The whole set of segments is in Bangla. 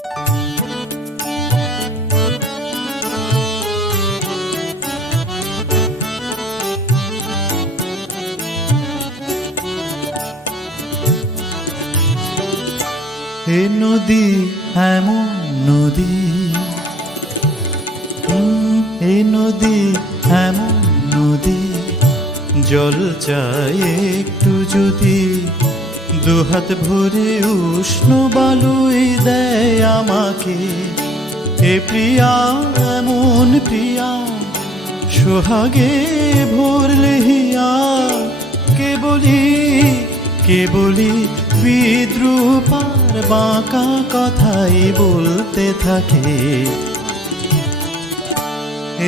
এ নদী এমন নদী, এ নদী এমন নদী, জল চাই একটু যদি, দুহাত ভরে উষ্ণ বালুই দেয় আমাকে। এ প্রিয়া এমন প্রিয়া, সোহাগে ভরলে হিয়া, কে বলি বিদ্রুপার বাঁকা কথাই বলতে থাকে।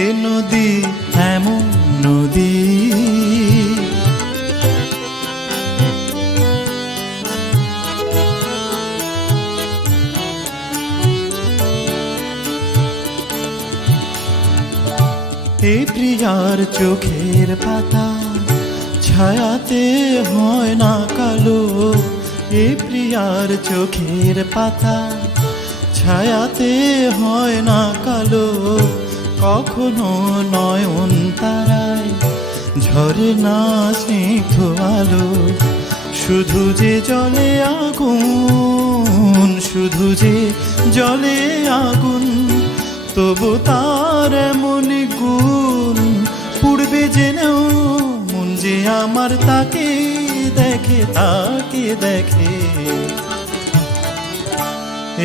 এ নদী এমন নদী, এ প্রিয়ার চোখের পাতা ছায়াতে হয় না কালো। এ প্রিয়ার চোখের পাতা ছায়াতে হয় না কালো। কখনো নয়ন তারায় ঝরে না স্নিগ্ধ আলো। শুধু যে জলে আগুন, শুধু যে জলে আগুন, তবু তার এমন গুণ পুড়বে জেনেও মন যে আমার তাকে দেখে, তাকে দেখে।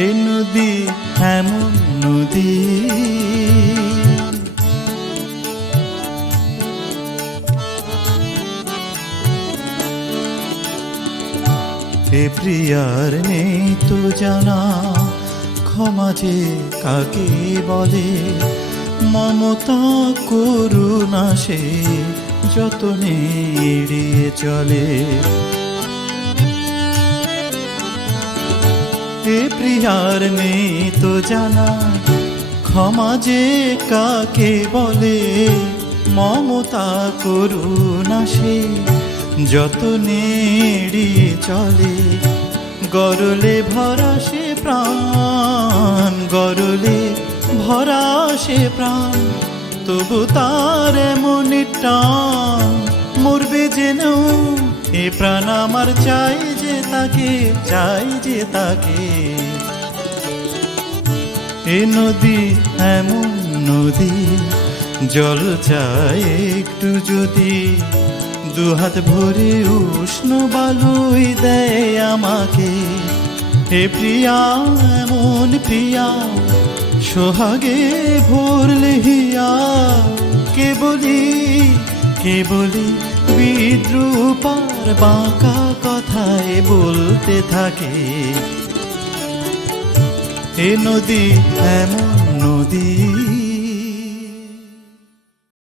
এ নদী এমন নদী, এ প্রিয়ার নেই তো জানা ক্ষমা যে কাকে বলে। মমতা করুণা সে যতনে এড়িয়ে চলে। এ প্রিয়ার নেই তো জানা ক্ষমা যে কাকে বলে। মমতা করুণা সে যতনে এড়িয়ে চলে। গরলে ভরা সে প্রাণ, গরলে ভরা সে প্রাণ, তবু তার এমন টান মরবে জেনেও এ প্রাণ আমার চাই যে তাকে, চাই যে তাকে। এ নদী এমন নদী, জল চাই একটু যদি, দুহাত ভরে উষ্ণ বালুই দেয় আমাকে। হে প্রিয়া এমন প্রিয়া, সোহাগে ভরলে হিয়া, কে বলি বিদ্রুপার বাঁকা কথায় বলতে থাকে। এ নদী এমন নদী।